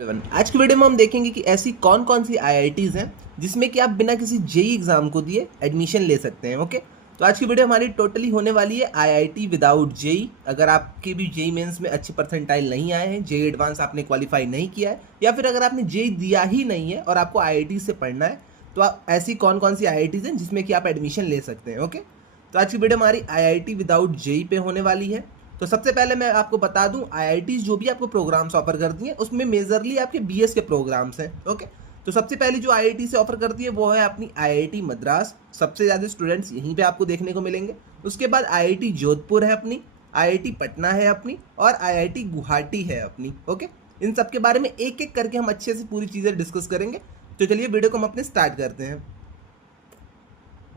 आज की वीडियो में हम देखेंगे कि ऐसी कौन कौन सी आईआईटीज़ हैं जिसमें कि आप बिना किसी जेई एग्जाम को दिए एडमिशन ले सकते हैं। ओके, तो आज की वीडियो हमारी टोटली होने वाली है आईआईटी विदाउट जेई। अगर आपके भी जेई मेंस में अच्छे परसेंटाइल नहीं आए हैं, जेई एडवांस आपने क्वालिफाई नहीं किया है, या फिर अगर आपने जेई दिया ही नहीं है और आपको आईआईटी से पढ़ना है, तो आप ऐसी कौन कौन सी आईआईटीज़ हैं जिसमें कि आप एडमिशन ले सकते हैं। ओके, तो आज की वीडियो हमारी आईआईटी विदाउट जेई पे होने वाली है। तो सबसे पहले मैं आपको बता दूं, आईआईटीज जो भी आपको प्रोग्राम्स ऑफर करती हैं उसमें मेजरली आपके बीएस के प्रोग्राम्स हैं। ओके, तो सबसे पहली जो आईआईटी से ऑफर करती है वो है अपनी आईआईटी मद्रास। सबसे ज़्यादा स्टूडेंट्स यहीं पे आपको देखने को मिलेंगे। उसके बाद आईआईटी जोधपुर है अपनी, आईआईटी पटना है अपनी, और आईआईटी गुवाहाटी है अपनी। ओके, इन सब के बारे में एक एक करके हम अच्छे से पूरी चीज़ें डिस्कस करेंगे। तो चलिए वीडियो को हम अपने स्टार्ट करते हैं।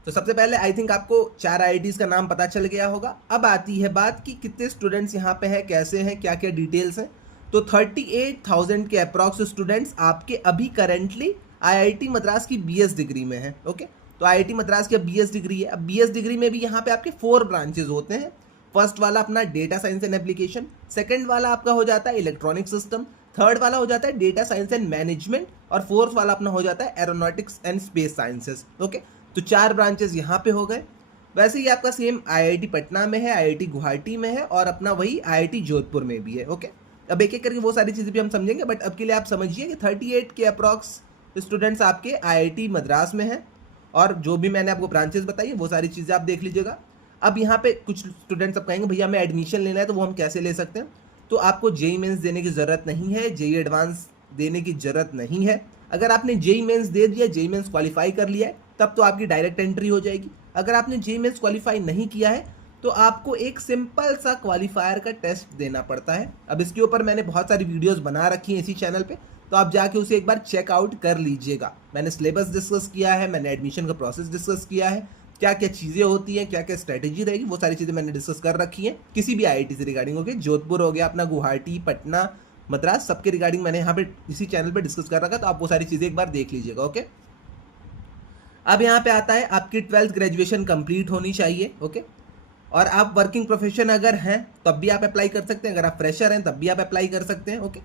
तो सबसे पहले आई थिंक आपको 4 आईआईटीज़ का नाम पता चल गया होगा। अब आती है बात कि कितने स्टूडेंट्स यहाँ पे हैं, कैसे हैं, क्या क्या डिटेल्स हैं। तो 38,000 के अप्रॉक्स स्टूडेंट्स आपके अभी करेंटली आईआईटी मद्रास की बीएस डिग्री में हैं। ओके, तो आईआईटी मद्रास की बीएस डिग्री है। अब बीएस डिग्री में भी यहाँ पे आपके 4 ब्रांचेज होते हैं। फर्स्ट वाला अपना data science and application, second वाला आपका हो जाता है इलेक्ट्रॉनिक सिस्टम, थर्ड वाला हो जाता है डेटा साइंस एंड मैनेजमेंट, और फोर्थ वाला अपना हो जाता है aeronautics and space sciences. Okay, तो 4 ब्रांचेस यहाँ पे हो गए। वैसे ही आपका सेम आईआईटी पटना में है, आईआईटी गुवाहाटी में है, और अपना वही आईआईटी जोधपुर में भी है। ओके, अब एक एक करके वो सारी चीज़ें भी हम समझेंगे, बट अब के लिए आप समझिए कि 38 के अप्रॉक्स स्टूडेंट्स आपके आईआईटी मद्रास में हैं, और जो भी मैंने आपको ब्रांचेस बताई वो सारी चीज़ें आप देख लीजिएगा। अब यहाँ पे कुछ स्टूडेंट्स अब कहेंगे भैया हमें एडमिशन लेना है, तो वो हम कैसे ले सकते हैं। तो आपको जेई मेंस देने की ज़रूरत नहीं है, जेई एडवांस देने की ज़रूरत नहीं है। अगर आपने जेई मेंस दे दिया, जेई मेंस क्वालिफाई कर लिया है, तब तो आपकी डायरेक्ट एंट्री हो जाएगी। अगर आपने जेई मेंस क्वालिफाई नहीं किया है तो आपको एक सिंपल सा क्वालिफायर का टेस्ट देना पड़ता है। अब इसके ऊपर मैंने बहुत सारी वीडियोस बना रखी हैं इसी चैनल पे, तो आप जाके उसे एक बार चेकआउट कर लीजिएगा। मैंने सिलेबस डिस्कस किया है, मैंने एडमिशन का प्रोसेस डिस्कस किया है, क्या क्या चीज़ें होती हैं, क्या क्या स्ट्रैटेजी रहेगी, वो सारी चीज़ें मैंने डिस्कस कर रखी हैं किसी भी आईआईटी से रिगार्डिंग। ओके, जोधपुर हो गया अपना, गुवाहाटी, पटना, मद्रास, सबके रिगार्डिंग मैंने यहाँ पे इसी चैनल पे डिस्कस कर रखा, तो आप वो सारी चीज़ें एक बार देख लीजिएगा। ओके, अब यहाँ पे आता है आपकी 12th ग्रेजुएशन कंप्लीट होनी चाहिए। ओके, और आप वर्किंग प्रोफेशन अगर हैं तब भी आप अप्लाई कर सकते हैं, अगर आप फ्रेशर हैं तब भी आप अप्लाई कर सकते हैं। ओके,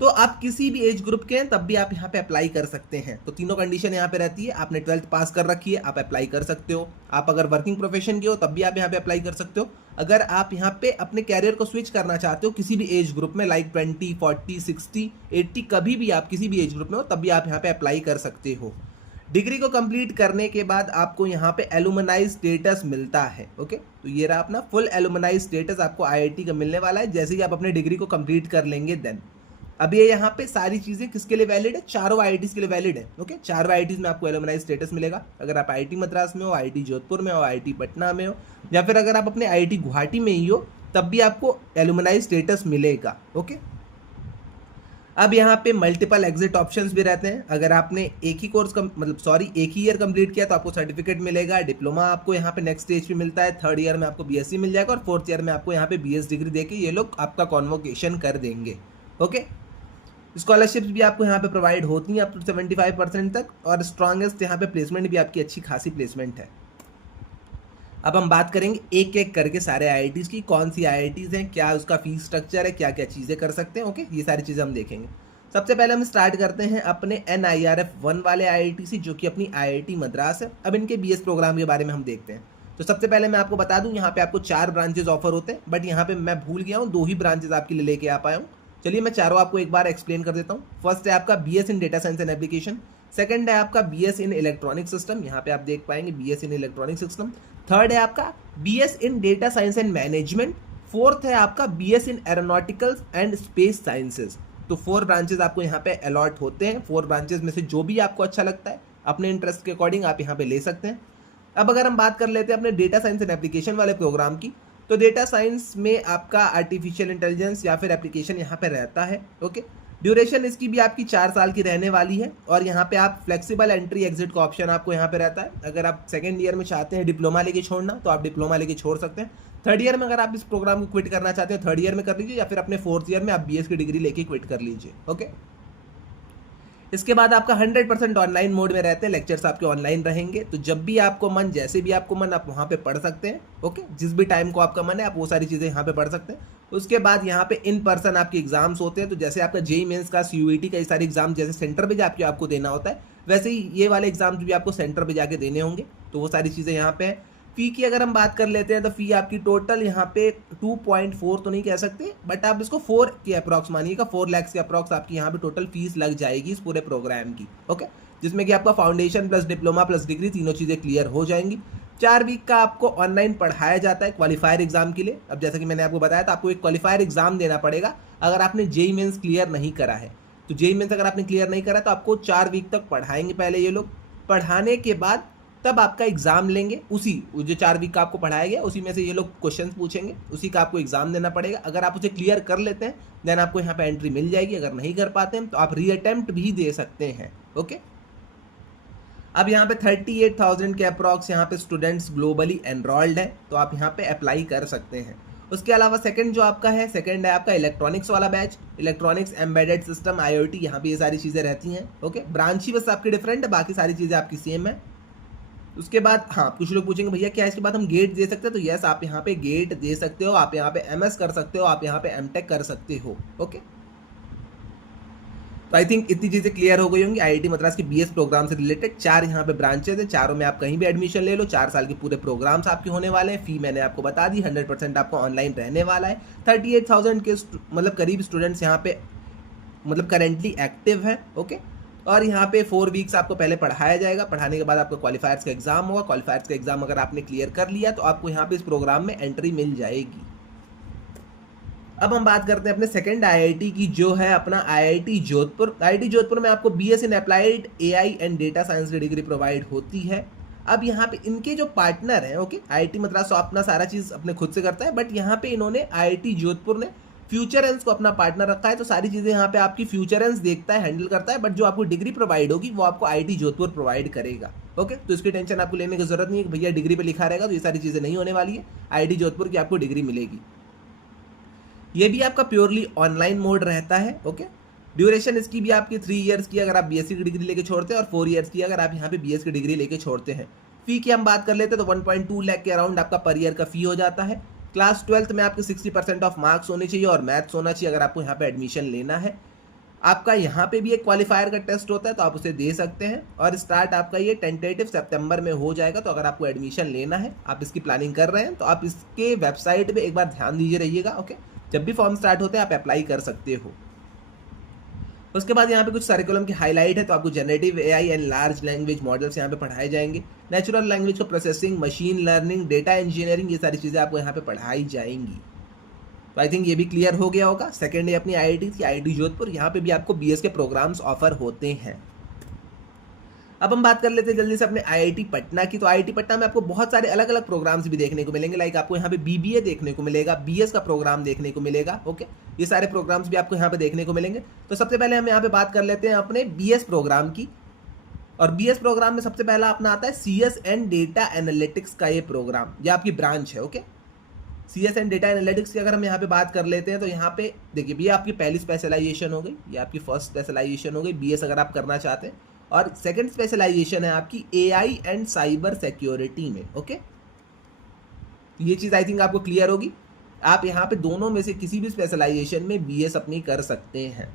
तो आप किसी भी एज ग्रुप के हैं तब भी आप यहाँ पे अप्लाई कर सकते हैं। तो तीनों कंडीशन यहाँ पे रहती है। आपने 12th पास कर रखी है, आप अप्लाई कर सकते हो। आप अगर वर्किंग प्रोफेशन के हो तब भी आप यहाँ पे अप्लाई कर सकते हो। अगर आप यहाँ पे अपने कैरियर को स्विच करना चाहते हो किसी भी एज ग्रुप में, लाइक 20, 40, 60, 80, कभी भी आप किसी भी एज ग्रुप में हो, तब भी आप यहाँ पे अप्लाई कर सकते हो। डिग्री को कंप्लीट करने के बाद आपको यहाँ पे एलुमनाई स्टेटस मिलता है। ओके, तो ये रहा अपना फुल एलुमनाई स्टेटस आपको आईआईटी का मिलने वाला है जैसे कि आप अपने डिग्री को कंप्लीट कर लेंगे देन। अब ये यहाँ पे सारी चीज़ें किसके लिए वैलिड है, चारों आईआईटीज़ के लिए वैलिड है। ओके, चारों आईआईटीज़ में आपको एलुमनाई स्टेटस मिलेगा। अगर आप आईआईटी मद्रास में हो, आईआईटी जोधपुर में हो, आईआईटी पटना में हो, या फिर अगर आप अपने आईआईटी गुवाहाटी में ही हो, तब भी आपको एलुमनाई स्टेटस मिलेगा। ओके, अब यहाँ पे मल्टीपल एग्जिट ऑप्शंस भी रहते हैं। अगर आपने एक ही कोर्स एक ही ईयर कंप्लीट किया तो आपको सर्टिफिकेट मिलेगा। डिप्लोमा आपको यहाँ पे नेक्स्ट स्टेज पे मिलता है, थर्ड ईयर में आपको बीएससी मिल जाएगा, और फोर्थ ईयर में आपको यहाँ पे बीएस डिग्री देके ये लोग आपका कॉन्वोकेशन कर देंगे। ओके, स्कॉलरशिप्स भी आपको यहाँ पे प्रोवाइड होती हैं अप टू 75% तक, और स्ट्रॉन्गेस्ट यहाँ पे प्लेसमेंट भी आपकी अच्छी खासी प्लेसमेंट है। अब हम बात करेंगे एक एक करके सारे आईआईटीज़ की, कौन सी आईआईटीज़ हैं, क्या उसका फीस स्ट्रक्चर है, क्या क्या चीज़ें कर सकते हैं। ओके, ये सारी चीज़ें हम देखेंगे। सबसे पहले हम स्टार्ट करते हैं अपने NIRF 1 वाले आईआईटी से, जो कि अपनी आईआईटी मद्रास है। अब इनके बीएस प्रोग्राम के बारे में हम देखते हैं। तो सबसे पहले मैं आपको बता दूं, यहाँ पे आपको 4 ब्रांचेज ऑफर होते हैं, बट यहाँ पे मैं भूल गया हूँ, 2 ही ब्रांचेज आपके लिए लेके आ पाया हूँ। चलिए मैं चारों आपको एक बार एक्सप्लेन कर देता हूँ। फर्स्ट है आपका BS in data science and application, second है आपका BS इन इलेक्ट्रॉनिक सिस्टम, यहाँ पे आप देख पाएंगे BS इन इलेक्ट्रॉनिक सिस्टम, थर्ड है आपका BS in data science and management, fourth है आपका BS in aeronauticals and space sciences. तो 4 ब्रांचेज आपको यहाँ पे अलॉट होते हैं। 4 ब्रांचेज में से जो भी आपको अच्छा लगता है अपने इंटरेस्ट के अकॉर्डिंग आप यहाँ पे ले सकते हैं। अब अगर हम बात कर लेते हैं अपने डेटा साइंस एंड एप्लीकेशन वाले प्रोग्राम की, तो डेटा साइंस में आपका आर्टिफिशियल इंटेलिजेंस या फिर एप्लीकेशन यहाँ पे रहता है। ओके, ड्यूरेशन इसकी भी आपकी 4 साल की रहने वाली है, और यहाँ पे आप फ्लेक्सिबल एंट्री एग्जिट का ऑप्शन आपको यहाँ पे रहता है। अगर आप सेकंड ईयर में चाहते हैं डिप्लोमा लेके छोड़ना तो आप डिप्लोमा लेके छोड़ सकते हैं। थर्ड ईयर में अगर आप इस प्रोग्राम को क्विट करना चाहते हैं, थर्ड ईयर में कर लीजिए, या फिर अपने फोर्थ ईयर में आप बीएस की डिग्री लेके क्विट कर लीजिए। ओके, इसके बाद आपका 100% ऑनलाइन मोड में रहते हैं, लेक्चर्स आपके ऑनलाइन रहेंगे। तो जब भी आपको मन, जैसे भी आपको मन, आप वहाँ पे पढ़ सकते हैं। ओके, जिस भी टाइम को आपका मन है आप वो सारी चीज़ें यहाँ पे पढ़ सकते हैं। उसके बाद यहाँ पे इन पर्सन आपके एग्जाम्स होते हैं, तो जैसे आपका जेई मेंस का, सीयूईटी का, ये सारे एग्जाम जैसे सेंटर पे जाके आपको देना होता है, वैसे ही ये वाले एग्जाम्स भी आपको सेंटर पे जाके देने होंगे। तो वो सारी चीज़ें यहाँ पे हैं। फ़ी की अगर हम बात कर लेते हैं तो फ़ी आपकी टोटल यहाँ पे 2.4 तो नहीं कह सकते, बट आप इसको 4 के अप्रॉक्स मानिएगा, 4 लाख के अप्रॉक्स आपकी यहाँ पे टोटल फीस लग जाएगी इस पूरे प्रोग्राम की। ओके, जिसमें कि आपका foundation plus diploma plus degree तीनों चीज़ें क्लियर हो जाएंगी। 4 वीक का आपको ऑनलाइन पढ़ाया जाता है क्वालिफायर एग्जाम के लिए। अब जैसा कि मैंने आपको बताया था, आपको एक क्वालिफायर एग्जाम देना पड़ेगा अगर आपने जेई मेंस क्लियर नहीं करा है। तो जेई मेंस अगर आपने क्लियर नहीं करा तो आपको 4 वीक तक पढ़ाएंगे पहले ये लोग। पढ़ाने के बाद तब आपका एग्जाम लेंगे, उसी जो 4 वीक का आपको पढ़ाया गया उसी में से ये लोग क्वेश्चन पूछेंगे, उसी का आपको एग्जाम देना पड़ेगा। अगर आप उसे क्लियर कर लेते हैं देन आपको यहाँ पे एंट्री मिल जाएगी। अगर नहीं कर पाते हैं तो आप रीअटेम्प्ट भी दे सकते हैं। ओके, अब यहाँ पे 38,000 के अप्रॉक्स यहाँ पे स्टूडेंट्स ग्लोबली एनरोल्ड है, तो आप यहाँ पे अप्लाई कर सकते हैं। उसके अलावा सेकंड जो आपका है, सेकंड है आपका इलेक्ट्रॉनिक्स वाला batch, electronics embedded system IoT, यहाँ पे ये सारी चीज़ें रहती हैं। ओके, ब्रांच ही बस आपकी डिफरेंट है, बाकी सारी चीज़ें आपकी सेम है। उसके बाद हाँ, कुछ लोग पूछेंगे भैया क्या इसके बाद हम गेट दे सकते हैं, तो यस आप यहाँ पे गेट दे सकते हो, आप यहाँ पे MS कर सकते हो, आप यहाँ पे MTech कर सकते हो। ओके, तो आई थिंक इतनी चीज़ें क्लियर हो गई होंगी IIT मद्रास के BS प्रोग्राम से रिलेटेड। 4 यहाँ पे ब्रांचेज हैं, चारों में आप कहीं भी एडमिशन ले लो, 4 साल के पूरे प्रोग्राम्स आपके होने वाले हैं। फी मैंने आपको बता दी, 100% आपको ऑनलाइन रहने वाला है। 38,000 के मतलब करीब स्टूडेंट्स यहाँ पे मतलब करेंटली एक्टिव है। ओके, और यहाँ पे 4 वीक्स आपको पहले पढ़ाया जाएगा, पढ़ाने के बाद आपका क्वालिफायर्स का एग्जाम होगा। क्वालिफायर्स का एग्जाम अगर आपने क्लियर कर लिया तो आपको यहाँ पे इस प्रोग्राम में एंट्री मिल जाएगी। अब हम बात करते हैं अपने सेकंड IIT की, जो है अपना IIT जोधपुर। IIT जोधपुर में आपको BS in applied AI and data science की डिग्री प्रोवाइड होती है। अब यहाँ पे इनके जो पार्टनर हैं, ओके, IIT मद्रास तो अपना सारा चीज़ अपने खुद से करता है, बट यहाँ पे इन्होंने IIT जोधपुर ने फ्यूचरेंस को अपना पार्टनर रखा है। तो सारी चीज़ें यहाँ पे आपकी फ्यूचरेंस देखता है, हैंडल करता है, बट जो आपको डिग्री प्रोवाइड होगी वो आपको IIT जोधपुर प्रोवाइड करेगा। ओके, तो इसकी टेंशन आपको लेने की जरूरत नहीं है कि भैया डिग्री पे लिखा रहेगा, तो ये सारी चीज़ें नहीं होने वाली है। IIT जोधपुर की आपको डिग्री मिलेगी। ये भी आपका प्योरली ऑनलाइन मोड रहता है। ओके, ड्यूरेशन इसकी भी आपकी 3 इयर्स की अगर आप BSc की डिग्री लेके छोड़ते हैं, और 4 इयर्स की अगर आप यहाँ पे BS की डिग्री लेके छोड़ते हैं। फी की हम बात कर लेते हैं तो 1.2 लाख के अराउंड आपका पर ईयर का फी हो जाता है। क्लास 12th में आपके 60% ऑफ मार्क्स होने चाहिए और मैथ्स होना चाहिए अगर आपको यहाँ पे एडमिशन लेना है। आपका यहाँ पे भी एक क्वालिफायर का टेस्ट होता है, तो आप उसे दे सकते हैं, और स्टार्ट आपका ये टेंटेटिव सितंबर में हो जाएगा। तो अगर आपको एडमिशन लेना है, आप इसकी प्लानिंग कर रहे हैं, तो आप इसके वेबसाइट पे एक बार ध्यान दीजिए रहिएगा। ओके, जब भी फॉर्म स्टार्ट होते हैं आप अप्लाई कर सकते हो। उसके बाद यहाँ पे कुछ करिकुलम की हाईलाइट है, तो आपको generative AI and large language models यहाँ पे पढ़ाए जाएंगे। नेचुरल लैंग्वेज का processing, machine learning, data engineering, ये सारी चीज़ें आपको यहाँ पे पढ़ाई जाएंगी। तो आई थिंक ये भी क्लियर हो गया होगा। सेकेंड है अपनी IIT की, IIT जोधपुर। यहाँ पे भी आपको BS के प्रोग्राम्स ऑफर होते हैं। अब हम बात कर लेते हैं जल्दी से अपने IIT पटना की। तो IIT पटना में आपको बहुत सारे अलग अलग प्रोग्राम्स भी देखने को मिलेंगे। लाइक आपको यहाँ पे BBA देखने को मिलेगा, BS का प्रोग्राम देखने को मिलेगा। ओके, ये सारे प्रोग्राम्स भी आपको यहाँ पे देखने को मिलेंगे। तो सबसे पहले हम यहाँ पे बात कर लेते हैं अपने BS प्रोग्राम की। और BS प्रोग्राम में सबसे पहला अपना आता है CS एंड डेटा एनालिटिक्स का ये प्रोग्राम, ये आपकी ब्रांच है। Okay, CS and data analytics की अगर हम यहाँ पे बात कर लेते हैं तो यहाँ पे देखिए, ये आपकी पहली स्पेशलाइजेशन हो गई, ये आपकी फर्स्ट स्पेशलाइजेशन हो गई BS अगर आप करना चाहते हैं। और सेकंड स्पेशलाइजेशन है आपकी AI एंड साइबर सिक्योरिटी में। ओके, ये चीज़ आई थिंक आपको क्लियर होगी। आप यहाँ पे दोनों में से किसी भी स्पेशलाइजेशन में BS अपनी कर सकते हैं।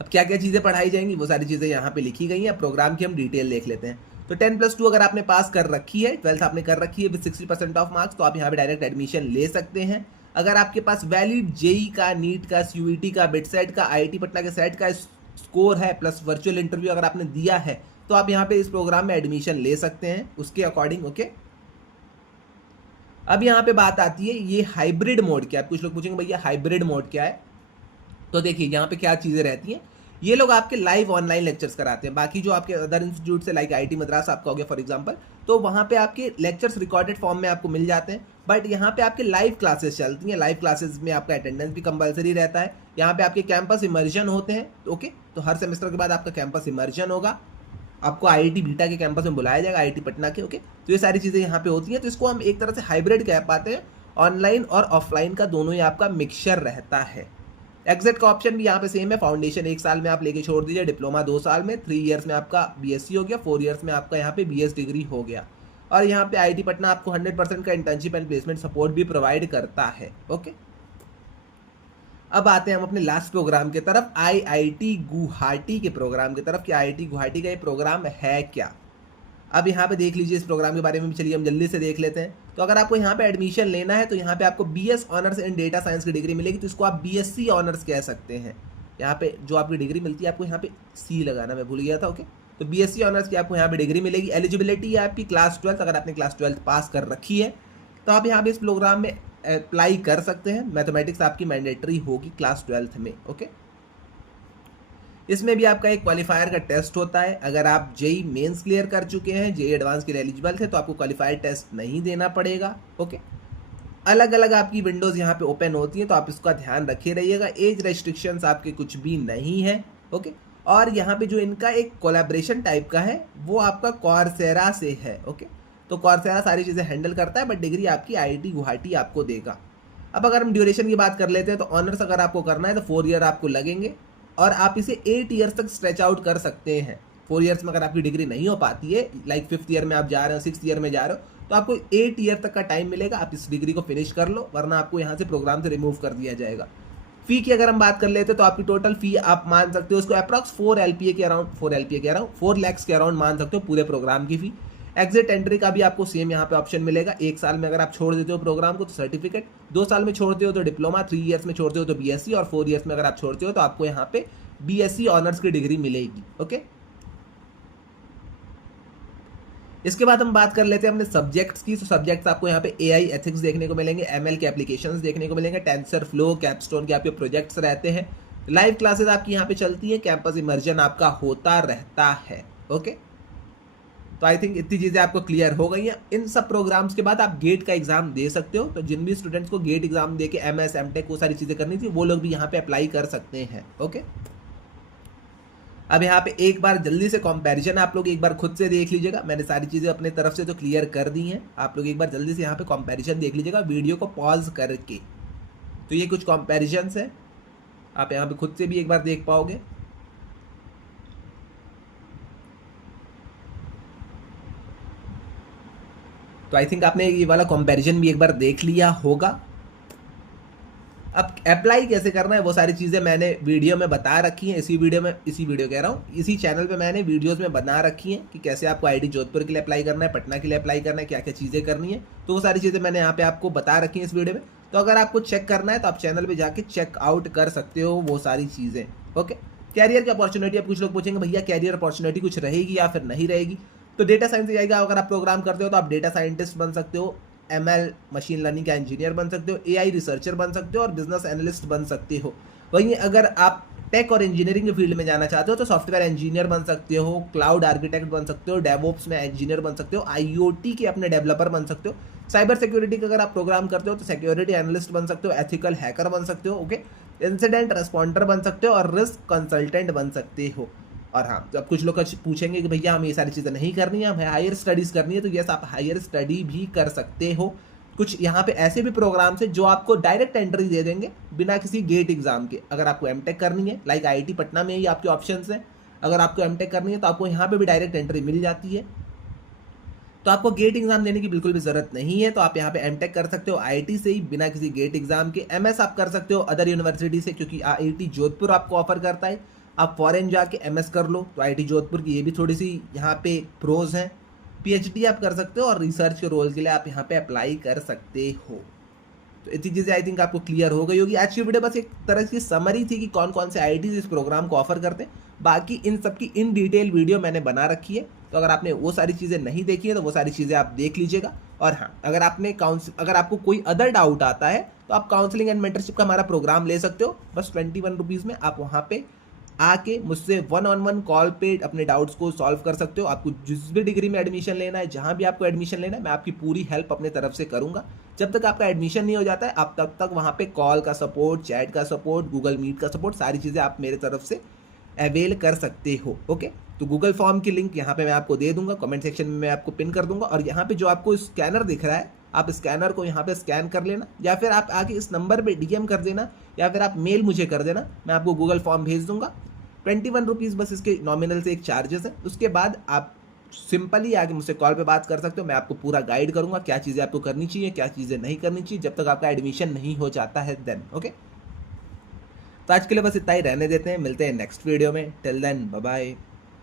अब क्या क्या चीज़ें पढ़ाई जाएंगी वो सारी चीज़ें यहाँ पे लिखी गई हैं। प्रोग्राम की हम डिटेल देख लेते हैं। तो 10+2 अगर आपने पास कर रखी है, 12th आपने कर रखी है विद 60% ऑफ मार्क्स, तो आप यहाँ पे डायरेक्ट एडमिशन ले सकते हैं। अगर आपके पास वैलिड जेई का, नीट का, CUET का, बिटसेट का, IIT पटना के सेट का स्कोर है, प्लस वर्चुअल इंटरव्यू अगर आपने दिया है, तो आप यहाँ पे इस प्रोग्राम में एडमिशन ले सकते हैं उसके अकॉर्डिंग। ओके, अब यहाँ पे बात आती है ये हाइब्रिड मोड क्या है। कुछ लोग पूछेंगे भैया हाइब्रिड मोड क्या है। तो देखिए यहाँ पे क्या चीज़ें रहती हैं। ये लोग आपके लाइव ऑनलाइन लेक्चर्स कराते हैं। बाकी जो आपके अदर इंस्टीट्यूट से लाइक IIT मद्रास आपका हो गया फॉर एग्जांपल, तो वहाँ पे आपके लेक्चर्स रिकॉर्डेड फॉर्म में आपको मिल जाते हैं। बट यहाँ पे आपके लाइव क्लासेस चलती हैं। लाइव क्लासेस में आपका अटेंडेंस भी कंपलसरी रहता है। यहाँ पे आपके कैंपस इमर्जन होते हैं। ओके, तो हर सेमेस्टर के बाद आपका कैंपस इमर्जन होगा, आपको IIT बीटा के कैंपस में बुलाया जाएगा, IIT पटना के। ओके, तो ये सारी चीज़ें यहाँ पे होती हैं। तो इसको हम एक तरह से हाइब्रिड कह पाते हैं। ऑनलाइन और ऑफलाइन का दोनों ही आपका मिक्सचर रहता है। एग्जिट का ऑप्शन भी यहाँ पे सेम है। फाउंडेशन 1 साल में आप लेके छोड़ दीजिए, डिप्लोमा 2 साल में, 3 इयर्स में आपका BSc हो गया, 4 इयर्स में आपका यहाँ पे BS डिग्री हो गया। और यहाँ पे IIT पटना आपको 100% का इंटर्नशिप एंड प्लेसमेंट सपोर्ट भी प्रोवाइड करता है। ओके, अब आते हैं हम अपने लास्ट प्रोग्राम की तरफ, आईआईटी गुवाहाटी के प्रोग्राम की तरफ कि आईआईटी गुवाहाटी का ये प्रोग्राम है क्या। अब यहाँ पे देख लीजिए इस प्रोग्राम के बारे में भी, चलिए हम जल्दी से देख लेते हैं। तो अगर आपको यहाँ पे एडमिशन लेना है तो यहाँ पे आपको BS honours in data science की डिग्री मिलेगी, तो इसको आप बीएससी ऑनर्स कह सकते हैं। यहाँ पे जो आपकी डिग्री मिलती है, आपको यहाँ पे सी लगाना, मैं भूल गया था, ओके। तो बीएससी ऑनर्स की आपको यहाँ पे डिग्री मिलेगी। एलिजिबिलिटी है आपकी क्लास 12, अगर आपने क्लास 12 पास कर रखी है तो आप यहाँ पे इस प्रोग्राम में अप्लाई कर सकते हैं। मैथमेटिक्स आपकी मैंडेटरी होगी क्लास 12 में, ओके। इसमें भी आपका एक क्वालिफायर का टेस्ट होता है। अगर आप जेई मेंस क्लियर कर चुके हैं, जेई एडवांस के लिए एलिजिबल थे, तो आपको क्वालिफायर टेस्ट नहीं देना पड़ेगा, ओके। अलग अलग आपकी विंडोज़ यहाँ पे ओपन होती हैं, तो आप इसका ध्यान रखे रहिएगा। एज रेस्ट्रिक्शंस आपके कुछ भी नहीं है, ओके। और यहाँ पे जो इनका एक कोलैबोरेशन टाइप का है वो आपका कॉर्सेरा से है, ओके। तो कॉर्सेरा सारी चीज़ें हैंडल करता है, बट डिग्री आपकी आईआईटी गुवाहाटी आपको देगा। अब अगर हम ड्यूरेशन की बात कर लेते हैं तो ऑनर्स अगर आपको करना है तो 4 ईयर आपको लगेंगे और आप इसे 8 ईयर्स तक स्ट्रेच आउट कर सकते हैं। 4 ईयर्स में अगर आपकी डिग्री नहीं हो पाती है, लाइक 5th ईयर में आप जा रहे हो, 6th ईयर में जा रहे हो, तो आपको 8 ईयर तक का टाइम मिलेगा, आप इस डिग्री को फिनिश कर लो, वरना आपको यहाँ से प्रोग्राम से रिमूव कर दिया जाएगा। फी की अगर हम बात कर लेते हैं तो आपकी टोटल फी आप मान सकते हो उसको अप्रॉक्स 4 LPA के अराउंड, 4 lakhs के अराउंड मान सकते हो पूरे प्रोग्राम की फी। एग्जिट एंट्री का भी आपको सेम यहाँ पे ऑप्शन मिलेगा। 1 साल में अगर आप छोड़ देते हो प्रोग्राम को तो सर्टिफिकेट, 2 साल में छोड़ते हो तो डिप्लोमा, 3 ईयर्स में छोड़ते हो तो बीएससी, और 4 ईयर्स में अगर आप छोड़ते हो तो आपको यहाँ पे बीएससी ऑनर्स की डिग्री मिलेगी, ओके। इसके बाद हम बात कर लेते हैं अपने सब्जेक्ट्स की। तो सब्जेक्ट्स आपको यहाँ पे एआई एथिक्स देखने को मिलेंगे, एमएल के एप्लीकेशंस देखने को मिलेंगे, टेंसर फ्लो, कैपस्टोन के आपके प्रोजेक्ट्स रहते हैं, लाइव क्लासेस आपकी यहाँ पे चलती है, कैंपस इमर्जन आपका होता रहता है, ओके। तो आई थिंक इतनी चीज़ें आपको क्लियर हो गई हैं। इन सब प्रोग्राम्स के बाद आप गेट का एग्जाम दे सकते हो। तो जिन भी स्टूडेंट्स को गेट एग्जाम दे के एमएस एमटेक वो सारी चीज़ें करनी थी, वो लोग भी यहाँ पे अप्लाई कर सकते हैं, ओके। अब यहाँ पे एक बार जल्दी से कंपैरिजन आप लोग एक बार खुद से देख लीजिएगा। मैंने सारी चीज़ें अपने तरफ से तो क्लियर कर दी हैं, आप लोग एक बार जल्दी से यहाँ पे कंपैरिजन देख लीजिएगा वीडियो को पॉज करके। तो ये कुछ कंपैरिजन्स है, आप यहाँ पे खुद से भी एक बार देख पाओगे। तो आई थिंक आपने ये वाला कंपैरिजन भी एक बार देख लिया होगा। अब अप्लाई कैसे करना है वो सारी चीज़ें मैंने वीडियो में बता रखी हैं, इसी वीडियो कह रहा हूँ, इसी चैनल पे मैंने वीडियोस में बना रखी हैं कि कैसे आपको आईआईटी जोधपुर के लिए अप्लाई करना है, पटना के लिए अप्लाई करना है, क्या क्या चीज़ें करनी है। तो वो सारी चीज़ें मैंने यहाँ पे आपको बता रखी हैं इस वीडियो में। तो अगर आपको चेक करना है तो आप चैनल पर जाके चेकआउट कर सकते हो वो सारी चीज़ें, ओके। कैरियर की अपॉर्चुनिटी, अब कुछ लोग पूछेंगे भैया कैरियर अपॉर्चुनिटी कुछ रहेगी या फिर नहीं रहेगी। तो डेटा साइंस से जाएगा, अगर आप प्रोग्राम करते हो तो आप डेटा साइंटिस्ट बन सकते हो, एमएल मशीन लर्निंग का इंजीनियर बन सकते हो, एआई रिसर्चर बन सकते हो और बिजनेस एनालिस्ट बन सकते हो। वहीं अगर आप टेक और इंजीनियरिंग के फील्ड में जाना चाहते हो तो सॉफ्टवेयर इंजीनियर बन सकते हो, क्लाउड आर्किटेक्ट बन सकते हो, डेवऑप्स में इंजीनियर बन सकते हो, आईओटी के अपने डेवलपर बन सकते हो, साइबर सिक्योरिटी का अगर आप प्रोग्राम करते हो तो सिक्योरिटी एनालिस्ट बन सकते हो, एथिकल हैकर बन सकते हो, ओके, इंसिडेंट रिस्पॉन्डर बन सकते हो और रिस्क कंसल्टेंट बन सकते हो। और हाँ, तो अब कुछ लोग पूछेंगे कि भैया हमें ये सारी चीज़ें नहीं करनी है, हमें हायर स्टडीज़ करनी है। तो यस, आप हायर स्टडी भी कर सकते हो। कुछ यहाँ पे ऐसे भी प्रोग्राम्स हैं जो आपको डायरेक्ट एंट्री दे देंगे बिना किसी गेट एग्जाम के। अगर आपको एमटेक करनी है, लाइक आईआईटी पटना में ही आपके ऑप्शंस हैं, अगर आपको एमटेक करनी है तो आपको यहाँ पे भी डायरेक्ट एंट्री मिल जाती है। तो आपको गेट एग्जाम देने की बिल्कुल भी जरूरत नहीं है। तो आप यहाँ पे एमटेक कर सकते हो आईआईटी से ही बिना किसी गेट एग्जाम के। एमएस आप कर सकते हो अदर यूनिवर्सिटी से, क्योंकि आईआईटी जोधपुर आपको ऑफर करता है। आप फॉरेन जाके एमएस कर लो, तो आईआईटी जोधपुर की ये भी थोड़ी सी यहाँ पे प्रोज हैं। पीएचडी आप कर सकते हो और रिसर्च के रोल के लिए आप यहाँ पे अप्लाई कर सकते हो। तो इतनी चीज़ें आई थिंक आपको क्लियर हो गई होगी। आज की वीडियो बस एक तरह की समरी थी कि कौन कौन से आईआईटी इस प्रोग्राम को ऑफर करते हैं। बाकी इन सब की इन डिटेल वीडियो मैंने बना रखी है, तो अगर आपने वो सारी चीज़ें नहीं देखी है तो वो सारी चीज़ें आप देख लीजिएगा। और हाँ, अगर आपको कोई अदर डाउट आता है तो आप काउंसलिंग एंड मेंटरशिप का हमारा प्रोग्राम ले सकते हो। बस 21 रुपीज़ में आप वहाँ पे आके मुझसे 1-on-1 कॉल पे अपने डाउट्स को सॉल्व कर सकते हो। आपको जिस भी डिग्री में एडमिशन लेना है, जहाँ भी आपको एडमिशन लेना है, मैं आपकी पूरी हेल्प अपने तरफ से करूँगा। जब तक आपका एडमिशन नहीं हो जाता है, आप तब तक वहाँ पे कॉल का सपोर्ट, चैट का सपोर्ट, गूगल मीट का सपोर्ट, सारी चीज़ें आप मेरे तरफ से अवेल कर सकते हो, ओके। तो गूगल फॉर्म की लिंक यहाँ पे मैं आपको दे दूंगा, कमेंट सेक्शन में मैं आपको पिन कर दूंगा। और यहाँ पे जो आपको स्कैनर दिख रहा है, आप स्कैनर को यहाँ पे स्कैन कर लेना, या फिर आप आके इस नंबर पे डीएम कर देना, या फिर आप मेल मुझे कर देना, मैं आपको गूगल फॉर्म भेज दूंगा। 21 रुपीज़ बस इसके नॉमिनल से एक चार्जेस है। उसके बाद आप सिंपली आके मुझसे कॉल पे बात कर सकते हो। मैं आपको पूरा गाइड करूँगा क्या चीज़ें आपको करनी चाहिए, क्या चीज़ें नहीं करनी चाहिए, जब तक आपका एडमिशन नहीं हो जाता है देन, ओके। तो आज के लिए बस इतना ही रहने देते हैं, मिलते हैं नेक्स्ट वीडियो में। Till then bye bye.